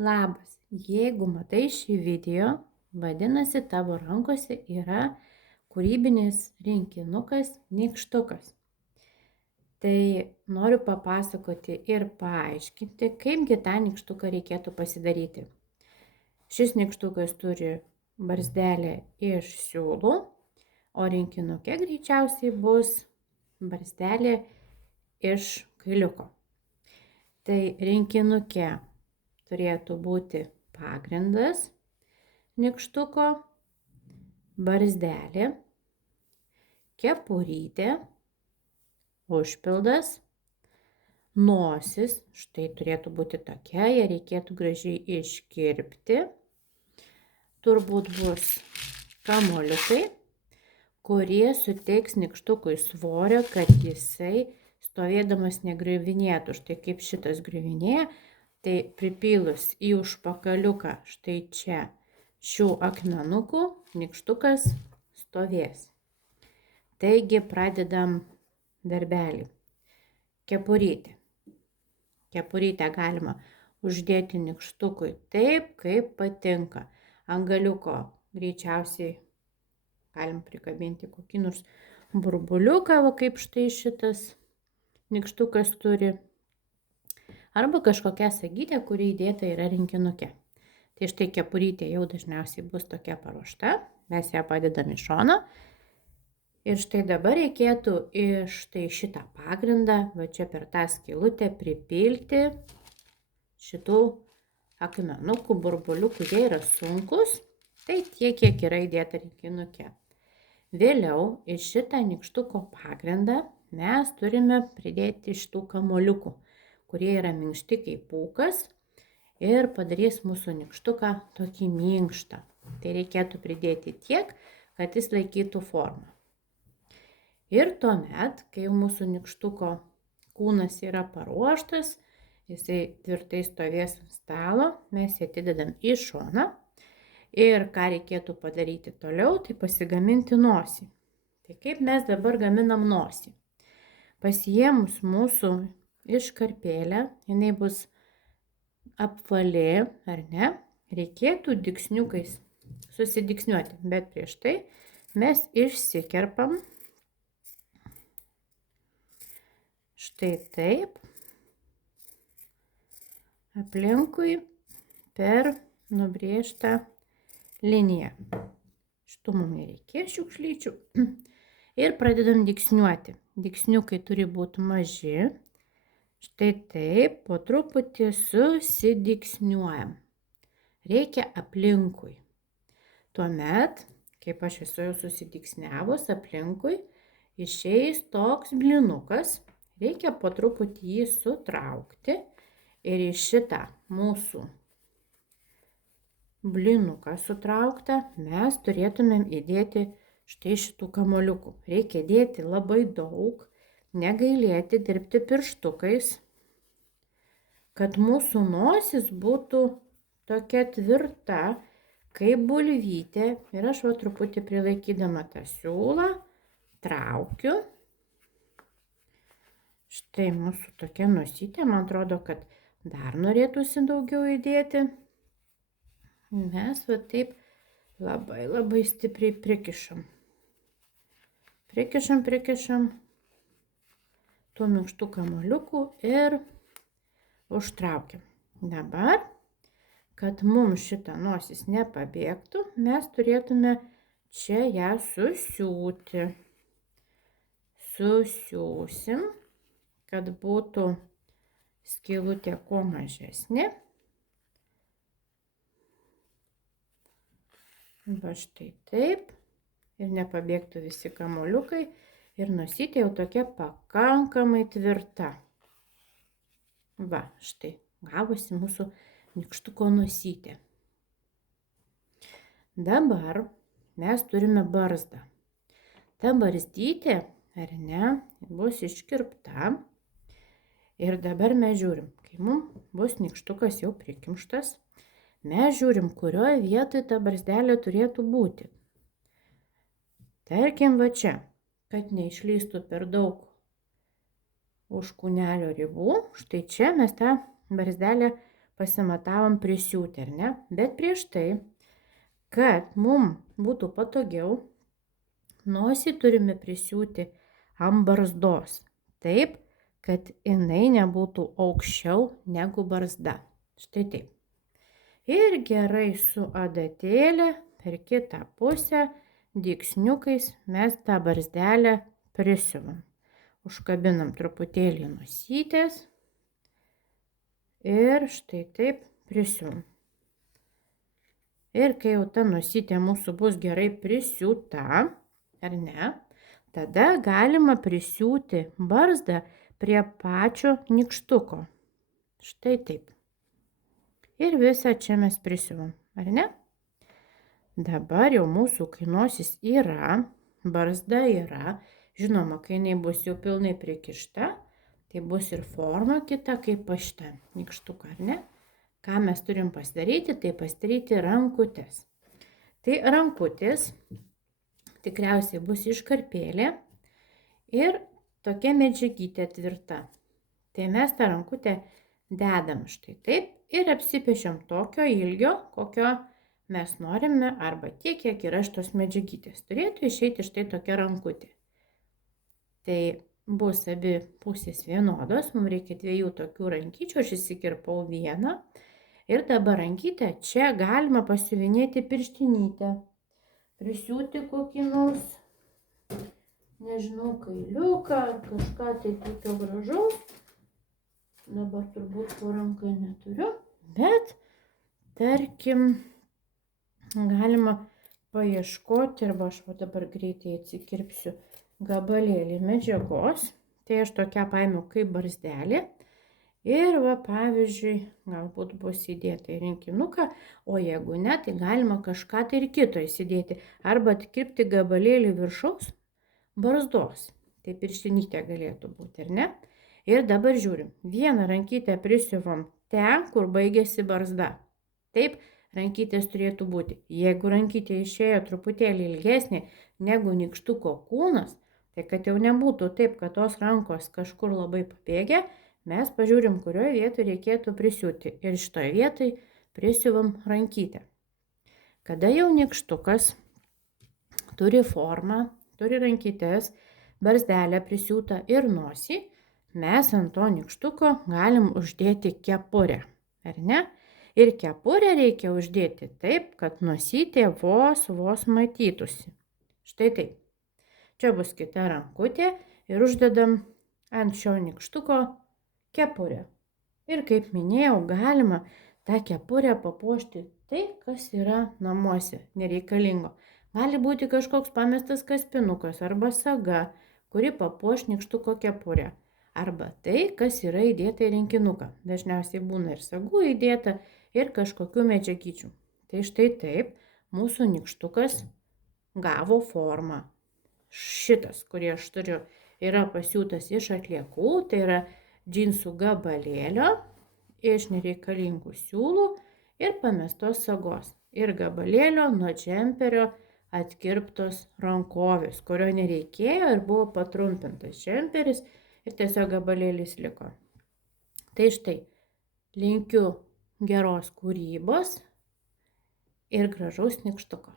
Labas, jeigu matai šį video, vadinasi tavo rankose yra kūrybinis rinkinukas nykštukas. Tai noriu papasakoti ir paaiškinti, kaipgi tą nykštuką reikėtų pasidaryti. Šis nykštukas turi barzdelę iš siūlų, o rinkinuke greičiausiai bus barzdelė iš kailiuko. Tai rinkinuke turėtų būti pagrindas nykštuko, barzdelė, kepurytė, užpildas, nosis, štai turėtų būti tokia, ją reikėtų gražiai iškirpti. Turbūt bus kamuoliukai, kurie suteiks nykštukui svorio, kad jisai stovėdamas negriuvinėtų. Štai kaip šitas griuvinėja, tai pripylus į užpakaliuką štai čia šių akmenukų nykštukas stovės. Taigi pradedam darbelį. Kepurytė. Kepurytę galima uždėti nykštukui taip, kaip patinka. Ant galiuko greičiausiai galim prikabinti kokį nors burbuliuką, kaip štai šitas nykštukas turi. Arba kažkokia sagytė, kuri įdėta yra rinkinuke. Tai štai kepurytė jau dažniausiai bus tokia paruošta. Mes ją padedam į šoną. Ir štai dabar reikėtų iš štai šitą pagrindą, va čia per tą skylutę pripilti šitų akmenukų, burbuliukų. Jie yra sunkus, tai tiek, kiek yra įdėta rinkinuke. Vėliau iš šitą nykštuko pagrindą mes turime pridėti šitų kamuoliukų, kurie yra minkšti kaip pūkas ir padarys mūsų nykštuką tokį minkštą. Tai reikėtų pridėti tiek, kad jis laikytų formą. Ir tuomet, kai mūsų nykštuko kūnas yra paruoštas, jisai tvirtai stovės ant stalo, mes jį atidedam į šoną. Ir ką reikėtų padaryti toliau, tai pasigaminti nosį. Tai kaip mes dabar gaminam nosį? Pasiėmus mūsų iškarpėlę, jinai bus apvali, ar ne? Reikėtų dygsniukais susidygsniuoti, bet prieš tai mes išsikerpam štai taip aplinkui per nubrėžtą liniją. Šitų mums nereikės šiukšlyčių. Ir pradedam dygsniuoti. Dygsniukai turi būti maži. Štai taip, po truputį susidygsniuojam. Reikia aplinkui. Tuomet, kaip aš esu jau susidygsniavus, aplinkui išeis toks blinukas. Reikia po truputį jį sutraukti ir į šitą mūsų blinuką sutrauktą mes turėtumėm įdėti štai šitų kamuoliukų. Reikia dėti labai daug, negailėti, dirbti pirštukais, kad mūsų nosis būtų tokia tvirta, kaip bulvytė. Ir aš va truputį prilaikydama tą siūlą traukiu. Štai mūsų tokia nosytė, man atrodo, kad dar norėtųsi daugiau įdėti. Mes va taip labai stipriai prikišam. Prikišam tų minkštų kamuoliukų ir užtraukiam. Dabar, kad mums šita nosis nepabėgtų, mes turėtume čia ją susiūti. Susiūsim, kad būtų skylutė kuo mažesnė. Va štai taip. Ir nepabėgtų visi kamuoliukai. Ir nosytė jau tokia pakankamai tvirta. Va štai. Gavosi mūsų nykštuko nosytė. Dabar mes turime barzdą. Ta barzdytė, ar ne, bus iškirpta. Ir dabar mes žiūrim, kai mums bus nykštukas jau prikimštas, mes žiūrim, kurioje vietoje ta barzdelė turėtų būti. Tarkim va čia, kad neišlystų per daug už kūnelio ribų, štai čia mes tą barzdelę pasimatavom prisiūti, ar ne? Bet prieš tai, kad mum būtų patogiau, nosį turime prisiūti ant barzdos. Taip, kad jinai nebūtų aukščiau negu barzda. Štai taip. Ir gerai su adatėlė per kitą pusę dygsniukais mes tą barzdelę prisiuvam. Užkabinam truputėlį nosytės ir štai taip prisiuvam. Ir kai jau ta nosytė mūsų bus gerai prisiūta, ar ne, tada galima prisiūti barzdą prie pačio nykštuko. Štai taip. Ir visą čia mes prisiuvam, ar ne? Dabar jau mūsų, kai nosis yra, barzda yra, žinoma, kai jinai bus jau pilnai prikišta, tai bus ir forma kita kaip pa šitą nykštuką, ar ne? Ką mes turim pasidaryti, tai pasidaryti rankutės. Tai rankutės tikriausiai bus iškarpėlė ir tokia medžiagytė tvirta. Tai mes tą rankutę dedam štai taip ir apsipiešiam tokio ilgio, kokio mes norime, arba tiek, kiek yra šitos medžiagytės. Turėtų išeiti štai tokia rankutė. Tai bus abi pusės vienodos, mums reikia 2 tokių rankyčių, aš įsikirpau vieną. Ir dabar rankytę čia galima pasiuvinėti pirštinytę, prisiūti kokį nors, nežinau, kailiuką, kažką tai tokio gražaus. Dabar turbūt po ranką neturiu, bet tarkim galima paieškoti, arba aš dabar greitai atsikirpsiu gabalėlį medžiagos. Tai aš tokia paėmiau kaip barzdelį. Ir va, pavyzdžiui, galbūt bus įdėta į rinkinuką, o jeigu ne, tai galima kažką tai ir kito įsidėti. Arba atkirpti gabalėlį viršaus barzdos. Tai pirštinytė galėtų būti, ar ne? Ir dabar žiūrim. Vieną rankytę prisiuvam ten, kur baigėsi barzda. Taip, rankytės turėtų būti. Jeigu rankytė išėjo truputėlį ilgesnė negu nykštuko kūnas, tai kad jau nebūtų taip, kad tos rankos kažkur labai pabėgė, mes pažiūrim, kurioje vietoje reikėtų prisiūti. Ir šitoje vietoje prisiuvam rankytę. Kada jau nykštukas turi formą, turi rankytės, barzdelę prisiūtą ir nosį, mes ant to nykštuko galim uždėti kepurę, ar ne? Ir kepurę reikia uždėti taip, kad nosytė vos matytųsi. Štai taip. Čia bus kita rankutė ir uždedam ant šio nykštuko kepurę. Ir kaip minėjau, galima tą kepurę papuošti tai, kas yra namuose nereikalingo. Gali būti kažkoks pamestas kaspinukas arba saga, kuri papuoš nykštuko kepurę. Arba tai, kas yra įdėta į rinkinuką. Dažniausiai būna ir sagų įdėta, ir kažkokių medžiagyčių. Tai štai taip mūsų nykštukas gavo formą. Šitas, kurį aš turiu, yra pasiūtas iš atliekų, tai yra džinsų gabalėlio, iš nereikalingų siūlų ir pamestos sagos. Ir gabalėlio nuo džemperio atkirptos rankovės, kurio nereikėjo ir buvo patrumpintas džemperis ir tiesiog gabalėlis liko. Tai štai, linkiu geros kūrybos ir gražaus nykštuko.